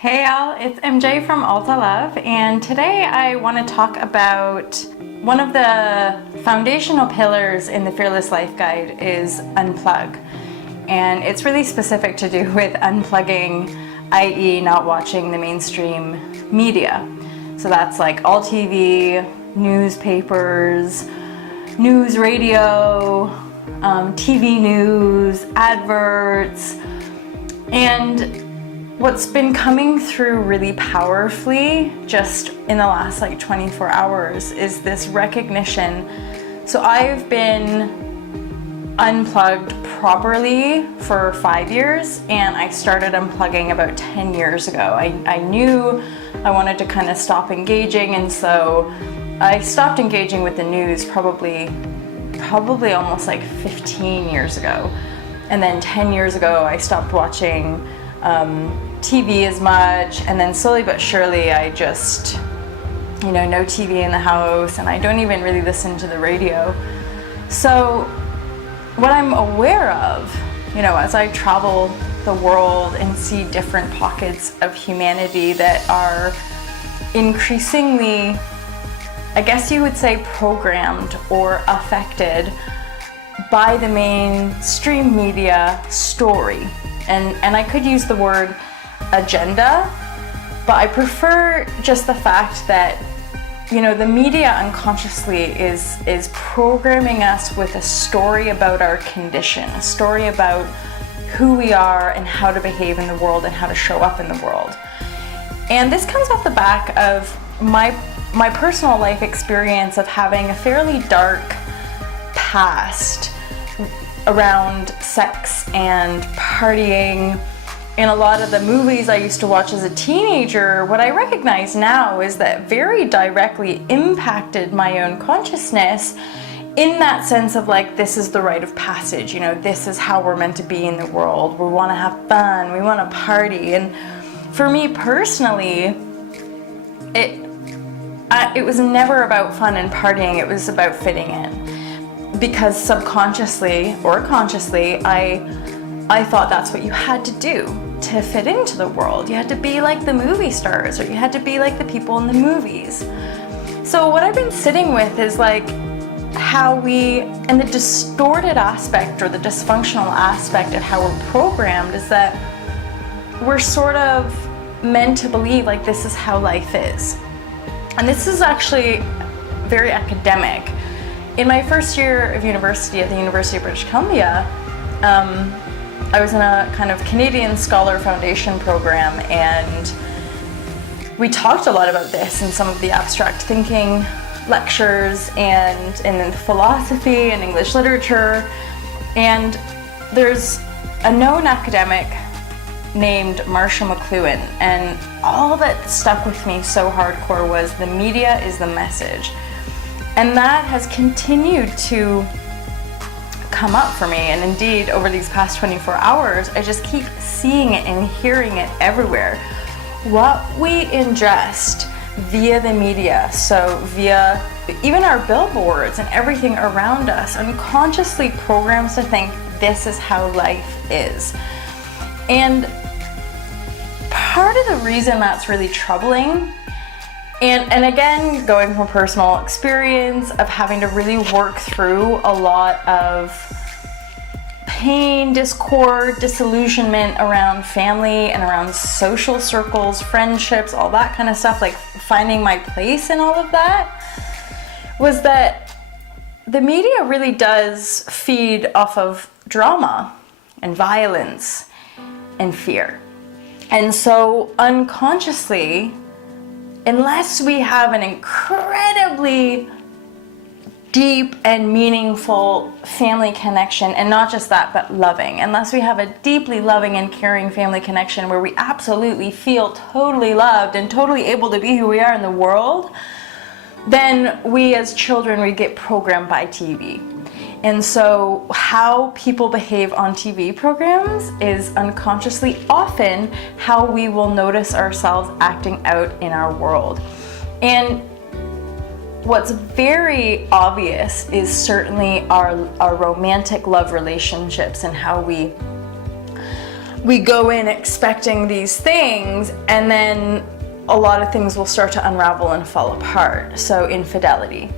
Hey all, it's MJ from UNPLUG, and today I want to talk about one of the foundational pillars in the Fearless Life Guide is unplug. And it's really specific to do with unplugging, i.e. not watching the mainstream media. So that's like all TV, newspapers, news radio, TV news, adverts, and what's been coming through really powerfully just in the last 24 hours is this recognition. So I've been unplugged properly for 5 years, and I started unplugging about 10 years ago. I knew I wanted to kind of stop engaging, and so I stopped engaging with the news probably almost 15 years ago. And then 10 years ago I stopped watching TV as much, and then slowly but surely I just, no TV in the house, and I don't even really listen to the radio. So what I'm aware of, as I travel the world and see different pockets of humanity that are increasingly, I guess you would say, programmed or affected by the mainstream media story. And I could use the word agenda, but I prefer just the fact that, the media unconsciously is programming us with a story about our condition, a story about who we are and how to behave in the world and how to show up in the world. And this comes off the back of my personal life experience of having a fairly dark past around sex and partying. In a lot of the movies I used to watch as a teenager, what I recognize now is that very directly impacted my own consciousness in that sense of this is the rite of passage, this is how we're meant to be in the world. We want to have fun, we want to party. And for me personally, it was never about fun and partying, it was about fitting in. Because subconsciously or consciously, I thought that's what you had to do to fit into the world. You had to be like the movie stars, or you had to be like the people in the movies. So what I've been sitting with is how we, and the distorted aspect or the dysfunctional aspect of how we're programmed is that we're sort of meant to believe this is how life is. And this is actually very academic. In my first year of university at the University of British Columbia, I was in a kind of Canadian Scholar Foundation program, and we talked a lot about this in some of the abstract thinking lectures and in philosophy and English literature. And there's a known academic named Marsha McLuhan, and all that stuck with me so hardcore was the media is the message. And that has continued to come up for me, and indeed over these past 24 hours I just keep seeing it and hearing it everywhere. What we ingest via the media, so via even our billboards and everything around us, unconsciously programs to think this is how life is. And part of the reason that's really troubling, and again, going from personal experience of having to really work through a lot of pain, discord, disillusionment around family and around social circles, friendships, all that kind of stuff, finding my place in all of that, was that the media really does feed off of drama and violence and fear. And so unconsciously, unless we have an incredibly deep and meaningful family connection, and not just that, but loving, unless we have a deeply loving and caring family connection where we absolutely feel totally loved and totally able to be who we are in the world, then we as children, we get programmed by TV. And so how people behave on TV programs is unconsciously often how we will notice ourselves acting out in our world. And what's very obvious is certainly our romantic love relationships and how we we go in expecting these things, and then a lot of things will start to unravel and fall apart. So infidelity,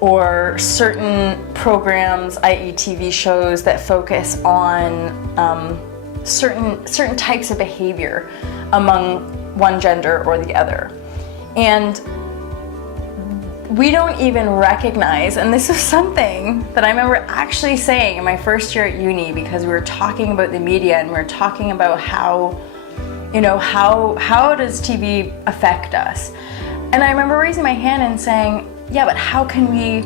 or certain programs, i.e. TV shows that focus on certain types of behavior among one gender or the other. And we don't even recognize, and this is something that I remember actually saying in my first year at uni, because we were talking about the media and we were talking about how, you know, how does TV affect us? And I remember raising my hand and saying, yeah, but how can we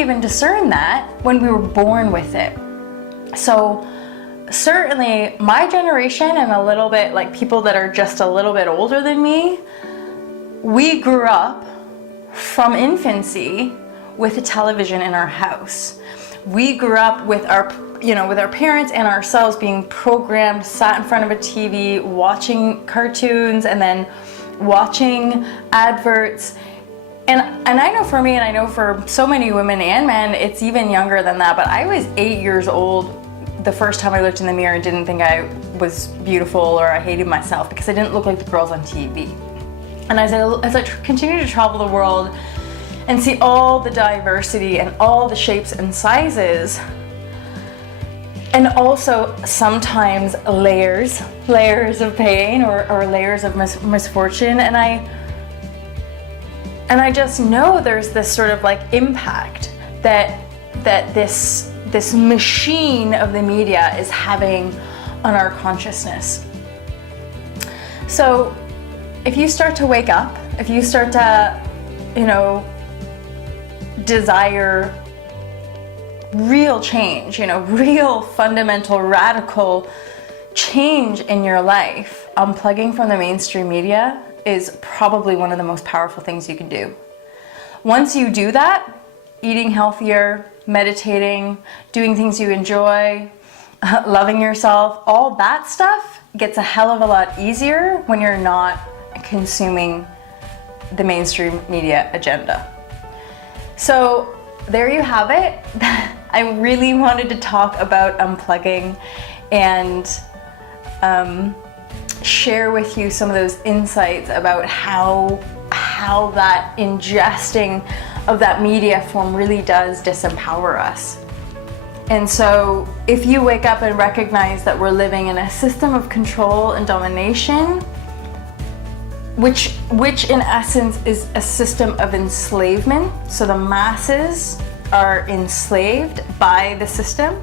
even discern that when we were born with it? So certainly my generation, and a little bit like people that are just a little bit older than me, we grew up from infancy with a television in our house. We grew up with our parents and ourselves being programmed, sat in front of a TV, watching cartoons and then watching adverts. And I know for me, and I know for so many women and men, it's even younger than that, but I was 8 years old the first time I looked in the mirror and didn't think I was beautiful or I hated myself because I didn't look like the girls on TV. And as I continue to travel the world and see all the diversity and all the shapes and sizes, and also sometimes layers of pain or layers of misfortune, and I just know there's this sort of like impact that this machine of the media is having on our consciousness. So if you start to wake up, if you start to, desire real change, real fundamental, radical change in your life, unplugging from the mainstream media is probably one of the most powerful things you can do. Once you do that, eating healthier, meditating, doing things you enjoy, loving yourself, all that stuff gets a hell of a lot easier when you're not consuming the mainstream media agenda. So there you have it. I really wanted to talk about unplugging and share with you some of those insights about how that ingesting of that media form really does disempower us. And so if you wake up and recognize that we're living in a system of control and domination, which in essence is a system of enslavement, so the masses are enslaved by the system,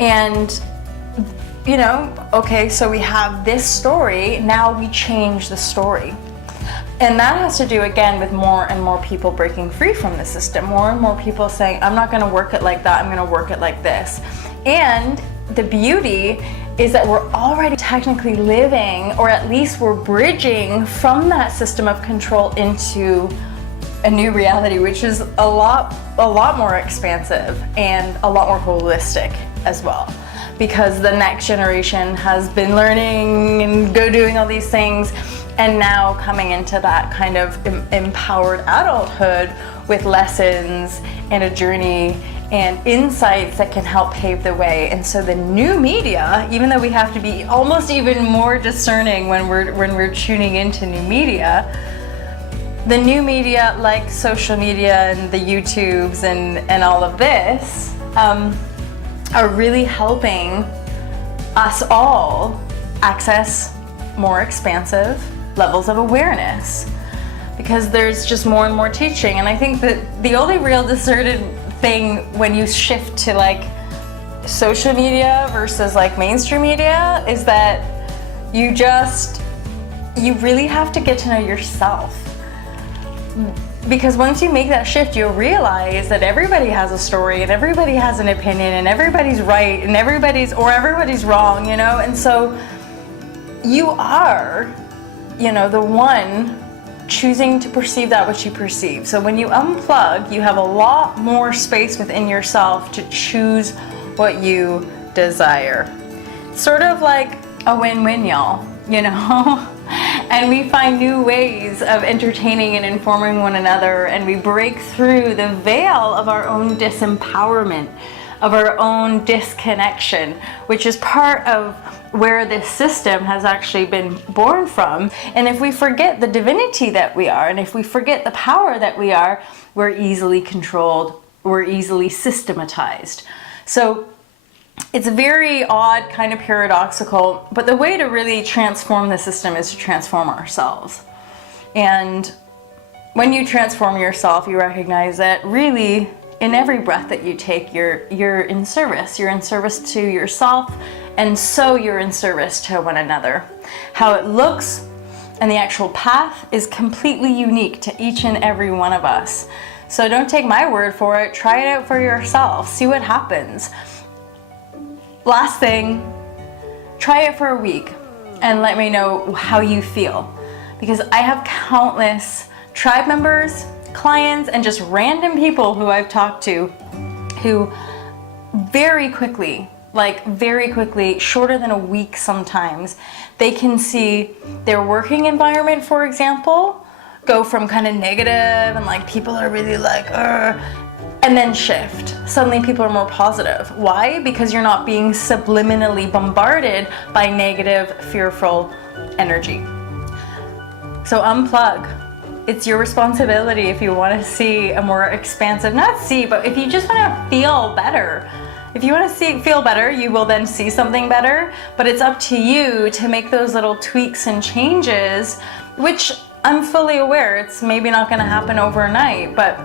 and okay, so we have this story, now we change the story. And that has to do again with more and more people breaking free from the system, more and more people saying, I'm not gonna work it like that, I'm gonna work it like this. And the beauty is that we're already technically living, or at least we're bridging from that system of control into a new reality, which is a lot more expansive and a lot more holistic as well. Because the next generation has been learning and doing all these things, and now coming into that kind of empowered adulthood with lessons and a journey and insights that can help pave the way. And so the new media, even though we have to be almost even more discerning when we're tuning into new media, the new media like social media and the YouTubes and all of this are really helping us all access more expansive levels of awareness, because there's just more and more teaching. And I think that the only real discerted thing when you shift to like social media versus like mainstream media is that you really have to get to know yourself. Because once you make that shift, you'll realize that everybody has a story and everybody has an opinion and everybody's right and everybody's wrong, and so you are, the one choosing to perceive that which you perceive. So when you unplug, you have a lot more space within yourself to choose what you desire. Sort of like a win-win, y'all, And we find new ways of entertaining and informing one another, and we break through the veil of our own disempowerment, of our own disconnection, which is part of where this system has actually been born from. And if we forget the divinity that we are, and if we forget the power that we are, we're easily controlled, we're easily systematized. So it's very odd, kind of paradoxical, but the way to really transform the system is to transform ourselves. And when you transform yourself, you recognize that really in every breath that you take, you're in service. You're in service to yourself, and so you're in service to one another. How it looks and the actual path is completely unique to each and every one of us. So don't take my word for it, try it out for yourself, see what happens. Last thing, try it for a week and let me know how you feel. Because I have countless tribe members, clients, and just random people who I've talked to who very quickly, shorter than a week sometimes, they can see their working environment, for example, go from kind of negative and like people are really like, and then shift. Suddenly people are more positive. Why? Because you're not being subliminally bombarded by negative, fearful energy. So unplug. It's your responsibility if you want to see a more expansive, but if you just want to feel better. If you want to feel better, you will then see something better, but it's up to you to make those little tweaks and changes, which I'm fully aware it's maybe not going to happen overnight, but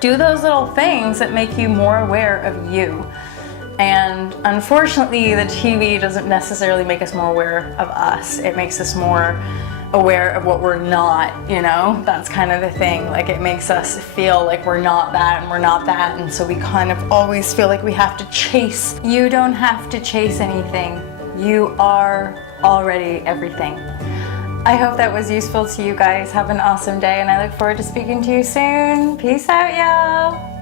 do those little things that make you more aware of you. And unfortunately, the TV doesn't necessarily make us more aware of us. It makes us more aware of what we're not, that's kind of the thing. Like it makes us feel like we're not that and we're not that, and so we kind of always feel like we have to chase. You don't have to chase anything. You are already everything. I hope that was useful to you guys. Have an awesome day, and I look forward to speaking to you soon. Peace out, y'all.